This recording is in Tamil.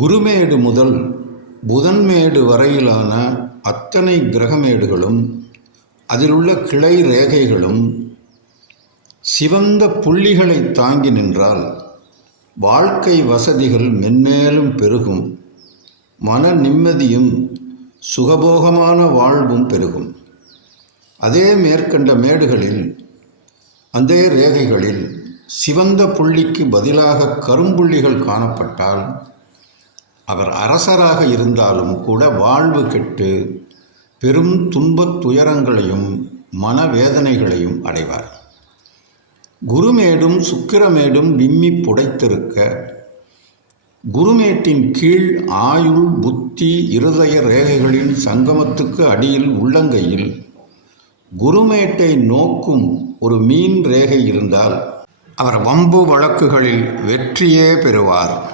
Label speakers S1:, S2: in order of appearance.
S1: குருமேடு முதல் புதன்மேடு வரையிலான அத்தனை கிரகமேடுகளும் அதிலுள்ள கிளை ரேகைகளும் சிவந்த புள்ளிகளை தாங்கி நின்றால் வாழ்க்கை வசதிகள் மென்மேலும் பெருகும். மன நிம்மதியும் சுகபோகமான வாழ்வும் பெருகும். அதே மேற்கண்ட மேடுகளில் அதே ரேகைகளில் சிவந்த புள்ளிக்கு பதிலாக கரும்புள்ளிகள் காணப்பட்டால் அவர் அரசராக இருந்தாலும் கூட வாழ்வு கெட்டு பெரும் துன்பத் துயரங்களையும் மனவேதனைகளையும் அடைவார். குருமேடும் சுக்கிரமேடும் விம்மி புடைத்திருக்க குருமேட்டின் கீழ் ஆயுள் புத்தி இருதய ரேகைகளின் சங்கமத்துக்கு அடியில் உள்ளங்கையில் குருமேட்டை நோக்கும் ஒரு மீன் ரேகை இருந்தால் அவர் வம்பு வழக்குகளில் வெற்றியே பெறுவார்.